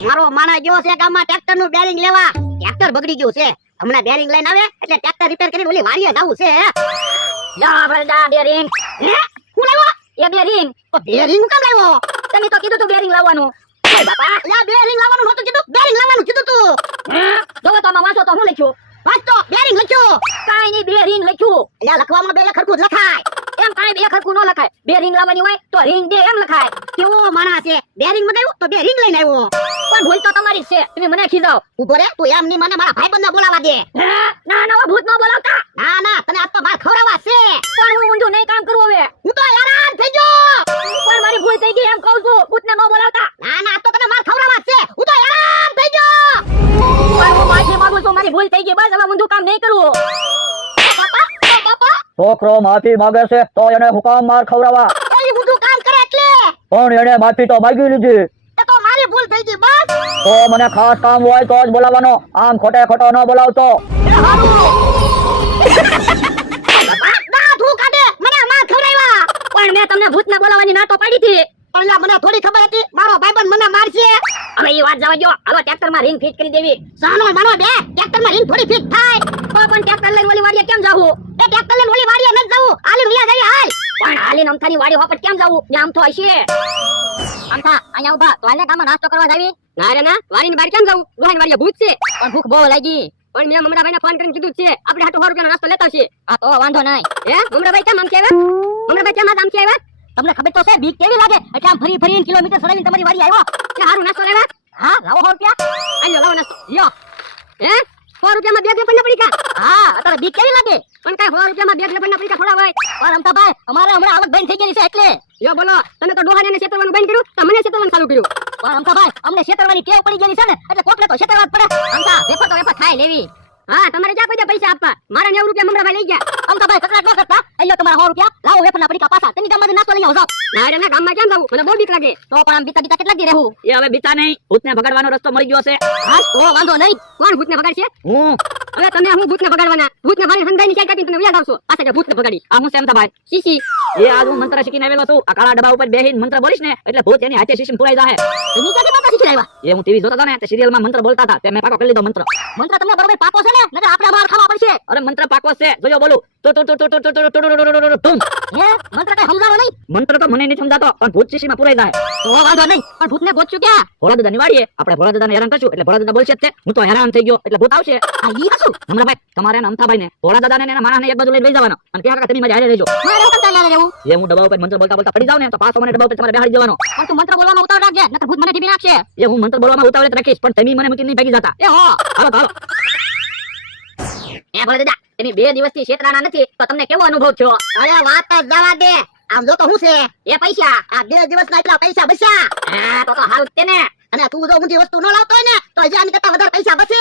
મારો માણા ગયો છે ગામમાં ટ્રેક્ટર નું બેરિંગ લેવા. ટ્રેક્ટર બગડી ગયું છે. હમણાં બેરિંગ લઈને આવે એટલે ટ્રેક્ટર રિપેર કરીને ઓલી વાડીએ જાવું છે. જા બળદા બેરિંગ. હે હું લાવ્યો? એ બેરિંગ. તો બેરિંગ કેમ લાવ્યો? તમે તો કીધું તું બેરિંગ લાવવાનું. ઓય બાપા, લા બેરિંગ લાવવાનું નહોતું કીધું, બેરિંગ લાવવાનું કીધું તું. જોવો તો આમાં વાંચો તો હું લખ્યું? વાંચ તો બેરિંગ લખ્યું. કાઈ નહીં બેરિંગ લખ્યું. એટલે લખવામાં બે ખરખું જ લખાય. એમ કાઈ બે ખરખું ન લખાય. બેરિંગ લાવવાની હોય તો રિંગ દે એમ લખાય. કેવો માણસ છે, બેરિંગ મગાવ્યું તો બેરિંગ લઈને આવ્યો. પણ ભૂલ તો તમારી જ છે. તમે મને ખીજાવ. ઉભો રે, તું એમ ની મને મારા ભાઈબંધને બોલાવા દે. ના ના ભૂત ન બોલાવતા. ના ના, તને આજ તો માર ખવડાવવા છે. પણ હું ઊંધું નહીં કામ કરું હવે. હું તો હેરાન થઈ ગયો. પણ મારી ભૂલ થઈ ગઈ એમ કહું છું. ભૂતને ન બોલાવતા. ના ના, આજ તો તને માર ખવડાવવા છે. હું તો હેરાન થઈ ગયો. પણ હું માફી માંગુ છું. મારી ભૂલ થઈ ગઈ. બસ હવે ઊંધું કામ નહીં કરું. બાપા છોકરો માફી માંગે છે તો એને હુકામ માર ખવડાવવા. એ ઊંધું કામ કરે એટલે પણ એને માફી તો માંગી લીધી. એ તો મારી ભૂલ થઈ ગઈ બસ. તો મને ખાસ કામ હોય તો જ બોલાવવાનો, આમ ખોટે ખોટો ન બોલાવતો. એ હારું. બાપા ના તું કાઢે મને માર ખવડાવ્યા. પણ મેં તમને ભૂતને બોલાવવાની ના તો પાડી હતી. પણ લા મને થોડી ખબર હતી મારો ભાઈબંધ મને મારશે. હવે એ વાત જવા દો. હાલો ટ્રેક્ટર માં રિંગ ફિટ કરી દેવી. સાનો માનો બે ટ્રેક્ટર માં રિંગ થોડી ફિટ થાય. તો પણ ટ્રેક્ટર લઈને ઓલી વાડીએ કેમ જાવું? એ ટ્રેક્ટર લઈને ઓલી વાડીએ ન જવું, હાલીને વિયા જઈએ હાલ. પણ હાલીને અમથાની વાડી હોપટ કેમ જાવું? ને આમ તો હશે. અમથા અહીંયા ઊભા તો હાલે ગામમાં નાસ્તો કરવા જાવી. ના રે ના, વાડીની બહાર કેમ જાવું? રોહાની વાડીએ ભૂત છે. પણ ભૂખ બહુ લાગી. પણ મેં મમરાભાઈને ફોન કરીને કીધું છે આપણે 100 રૂપિયાનો નાસ્તો લેતા છે. આ તો વાંધો નહીં. હે મમરાભાઈ કેમ આમ છે હવે? મમરાભાઈ કેમ આમ છે હવે? તમને ખબર તો છે બીક કેવી લાગે? એટલે આમ ફરી ફરીને કિલોમીટર સડાવીને તમારી વાડી આવ્યો. કે હારું નાસ્તો લેવા? હા લાવો 100 રૂપિયા. આલ્યો લાવો નાસ્તો. લ્યો. હે 100 રૂપિયામાં બેગ રબડના પડીકા? હા અત્યારે બીક કેવી લાગે? પણ કઈ 100 રૂપિયામાં બેગ રબડના પડીકા થોડા હોય? પણ અમતાભાઈ અમારે હમણાં આવક બંધ થઈ ગઈ છે એટલે. લ્યો બોલો, તમે તો ડોહાને છેતરવાનું બંધ કર્યું તો મને છેતરવાનું ચાલુ કર્યું. પણ અમતાભાઈ અમને છેતરવાની ટેવ પડી ગઈ છે ને એટલે કોકને તો છેતરવા જ પડે. અમતા વેફર તો વેફર ખાઈ લેવી. હા તમારે ક્યાં કોઈ પૈસા આપવા? મારા 90 રૂપિયા મમરાભાઈ લઈ ગયા. અમતાભાઈ કકડાટ ન કરતા. આલ્યો તમારા 100 રૂપિયા. લાવો વેફરના પડીકા પાછા. તમે ગામમાંથી નાસ્તો લઈ આવો જાઓ. ના રે ના, ગામમાં કેમ જાવું? મને બહુ બીક લાગે. તો પણ આમ બીતા બીતા કેટલા દી રહેવું? એ હવે બીતા નહીં, ભૂતને ભગાડવાનો રસ્તો મળી ગયો છે. હા તો વાંધો નહીં. કોણ ભૂતને ભગાડશે? હું હવે તમે હું ભૂતને ભગાડવાના? ભૂતને મારી હંધાઈની ચાઈ કાઢીને તમે વ્યાજ આવશો. પાછા કે ભૂતને ભગાડી. આ હું સેમતાભાઈ. શીશી. એ આજ હું મંત્ર શીખીને આવેલો છું. આ કાળા ડબ્બા ઉપર બેહીને મંત્ર બોલીશ ને એટલે ભૂત એની હાથે શીશીમાં પુરાઈ જાહે. તમે ક્યાંથી મંત્ર શીખી લાવ્યા? એ હું ટીવી જોતો હતો ને તે સિરિયલમાં મંત્ર બોલતા હતા તે મેં પાકો કરી લીધો મંત્ર. મંત્ર તમને બરોબર પાકો છે ને? નકર આપણે માર ખાવા પડશે. અરે મંત્ર પાકો છે, જોજો બોલું. તો ધૂમ. હે મંત્ર કઈ સમજાવો નહીં? મંત્ર તો મને નહીં સમજાતો પણ ભૂત શીશીમાં પુરાઈ જાહે. તો વાંધો નહીં. પણ ભૂતને ગોતશું ક્યાં? ભોળા દાદાની વાડીએ આપણે ભોળા દાદાને હેરાન કરશું એટલે ભોળા દાદા બોલશે જ તે. હું તો હેરાન થઈ ગયો એટલે ભૂત આવશે. આ ઈ કશું? હમણાભાઈ તમારે ને અમથાભાઈ ને ભોળા દાદાને ને એના માણસને એક બાજુ લઈ લઈ જવાનો અને કહે કાકા તમે મારી હારે રહેજો. મારે કેમ ચાલે રહેવું? એ હું ડબ્બા ઉપર મંત્ર બોલતા બોલતા પડી જાવ ને તો પાછો મને ડબ્બા ઉપર તમારે બેહાડી જવાનો. પણ તું મંત્ર બોલવામાં ઉતાવળ રાખજે નકર ભૂત મને ટીપી નાખશે. એ હું મંત્ર બોલવામાં ઉતાવળ જ રાખીશ પણ તમે મને મૂકીને નહીં ભાગી જતા. એ હો હાલો હાલો. એ ભલે દાદા તમે 2 દિવસથી છેતરાના નથી તો તમને કેવો અનુભવ થયો? અરે વાત જ જવા દે. આમ જો તો હું છે એ પૈસા આ 2 દિવસના એટલા પૈસા બચ્યા. હા તો હારું જ તે ને. અને તું જો ઊંધી વસ્તુ ન લાવતો હોય ને તો હજી આની કરતા વધારે પૈસા બચે.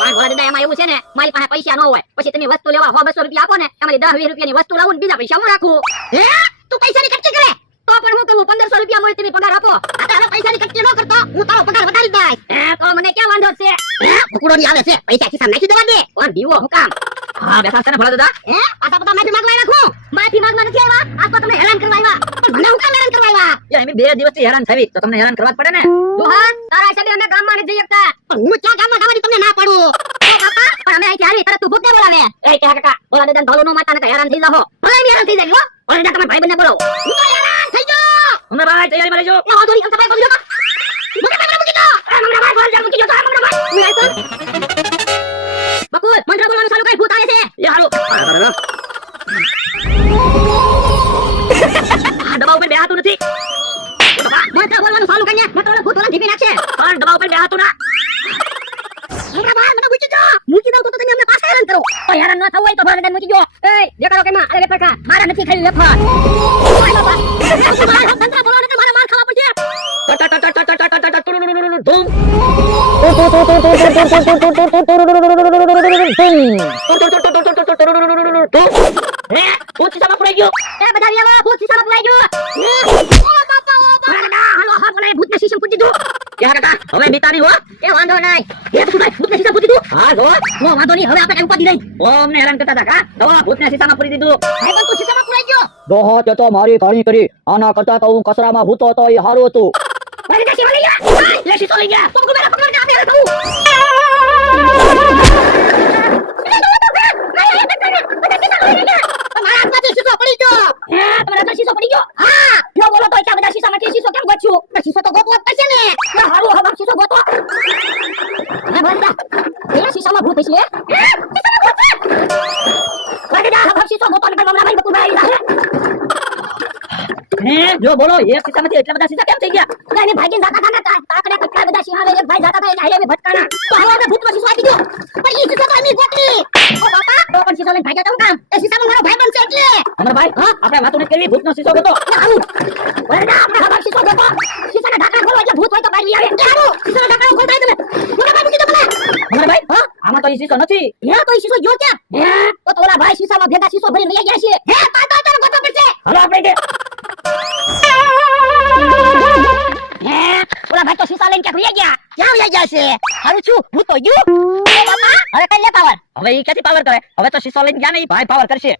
પણ ભોળા દાદા એમાં એવું છે ને મારી પાસે પૈસા ન હોય પછી તમે વસ્તુ લેવા 100-200 રૂપિયા આપો ને એમાંથી 10-20 રૂપિયાની વસ્તુ લાવું ને બીજા પૈસા હું રાખું. હે તું પૈસાની કટકી કરે? તો પણ હું કરું 1500 રૂપિયા મળે તમે પગાર આપો. આ તારે પૈસાની કટકી ન કરતો હું તારો પગાર વધારી દઈશ. હે તો મને ક્યાં વાંધો છે? હે ભૂકડો ની આવે છે પૈસા ખિસ્સામાં નાખી દેવા દે. પણ દીવો હું કામ? હા બેઠા છે ને ભોળા દાદા. હે આ તો બધા માફી માંગવા રાખું. માફી માંગવા નથી આવ્યા. આ તો તમને હેરાન કરવા આવ્યા. પણ મને હું કામ હેરાન કરવા આવ્યા? એ એમ 2 દિવસથી હેરાન થવી તો તમને હેરાન કરવા જ પડે ને. દોહા તારા હિસાબે અમે ગામમાં નથી જઈ શકતા. પણ હું ક્યાં ગામમાં જવાની તમને ના પાડું? એ બાપા પણ અમે અહીંથી હાલી તરત તું ભૂતને બોલાવે. એ કે કાકા ભોળા દાદાને ભાલો નો મારતા નકર હેરાન થઈ જાહો. ભલે મેં હેરાન થઈ જાય હો. ભોળા દાદા તમારા ભાઈબંધને બોલાવો. હું તો હેરાન થઈ ગયો. હમણાભાઈ તૈયારીમાં રહેજો. એ વાંધો નહીં તમે બોલી દો. મને મૂકી દો. એ મમરાભાઈ બોલ જા મૂકી દો તો મમરાભાઈ. હું આય તો બકુલ મંત્ર બોલવાનું ચાલુ કરી ભૂત આવે છે. એ હાલો. આ ડબ્બા ઉપર બેહાતું નથી. મંત્ર બોલવાનું ચાલુ કરીને નકર ઓલો ભૂત ઓલા ટીપી નાખશે. પણ ડબ્બા ઉપર બેહાતું ના. મમરાભાઈ મને મૂકી દો. મૂકી દઉં તો તમે અમને પાછા હેરાન કરો. તો હેરાન ન થવું હોય તો ભોળા દાદાને મૂકી દો. એ જે કરો કેમાં અરે વેફર ખા. મારા નથી ખાવી વેફર. ઓય બાપા મંત્ર બોલવાનું તો મારા માર ખાવા પડશે. ધૂમ. હે ભૂત શીશામાં પુરાઈ ગયો. એ બધા વ્યવા ભૂત શીશામાં પુરાઈ ગયો. ઓ બાપા દાદા હાલો હા બોલે ભૂતને શીશામાં પૂરી દીધું. ક્યાં કાકા હવે બીતાની હો. એ વાંધો નહીં. એ ભૂતને શીશામાં પૂરી દીધું. હા જો ઓ વાંધો નહીં હવે આપણે કઈ ઉપાધી નહીં. અમને હેરાન કરતા હતા કા તો ભૂતને શીશામાં પૂરી દીધું. ભાઈ પણ તું શીશામાં પુરાઈ ગયો. દોહો તે તો મારી ઘણી કરી આના કરતા તો હું કચરામાં ભૂતો હતો એ સારું હતું. ભાઈ દાદા શીવા લઈ ગયા. લે શીશો લઈ ગયા. तुम मेरा पकड़ के आते हैं तू મારા હાથમાંથી સીધો પડી ગયો तुम्हारा तो शीशो पड़ी गयो હા नो बोलो तो क्या बता शीशा में शीशो केम गच्छु પણ સીધો તો ગોતવો જ પડશે ને ना हारू हम शीशो गोतो मैं बोलता ये शीशा में भूत इसलिए शीशा में भूत है जा हम शीशो गोतो ने मामला भाई बकु भाई હે જો બોલો એક શીશામાંથી એટલા બધા શીશા કેમ થઈ ગયા? नहीं भागी जाता था ना ताकड़े कटका बदा सिंहावे एक भाई जाता था ये हाईवे में भटकाना तो हवा में भूत में शीशो आती गयो પણ ઈ સીધો તો અમે ગોતલી ओ बापा तो अपन शीशो लेने भाग्या तो काम એ સીસામાં મારો ભાઈ બનશે એટલે અમર ભાઈ આપણે વાતો નથી કરવી, ભૂતનો શીશો ગોતો. ना आऊ बोले ना अपने हवा शीशो गोतो शीशा का ढक्कन खोलो એટલે ભૂત હોય તો બહાર લઈ આવે એ હારું સીસાનો ઢાંકણો ખોલતા તમે મોટા ભાઈ મૂકી દો મને અમર ભાઈ આમાં તો ઈ શીશો નથી. હે તો ઈ शीशो ગયો ક્યાં હે તો ઓલા ભાઈ शीशाમાં ભેગા शीशો ભરીને લઈ ગયા છે હે તાતો તારો ગોતવો પડશે હાલો આપણે કે હે ઓલા ભાઈ તો शीशा લઈને ક્યાં ભઈ ગયા ક્યાં વયા ગયા છે હારું છું ભૂત તો ગયું ઓ બાપા હવે કઈ લે પાવર હવે ઈ ક્યાંથી પાવર કરે? હવે તો શીશો લઈને ગયા ને ઈ ભાઈ પાવર કરશે.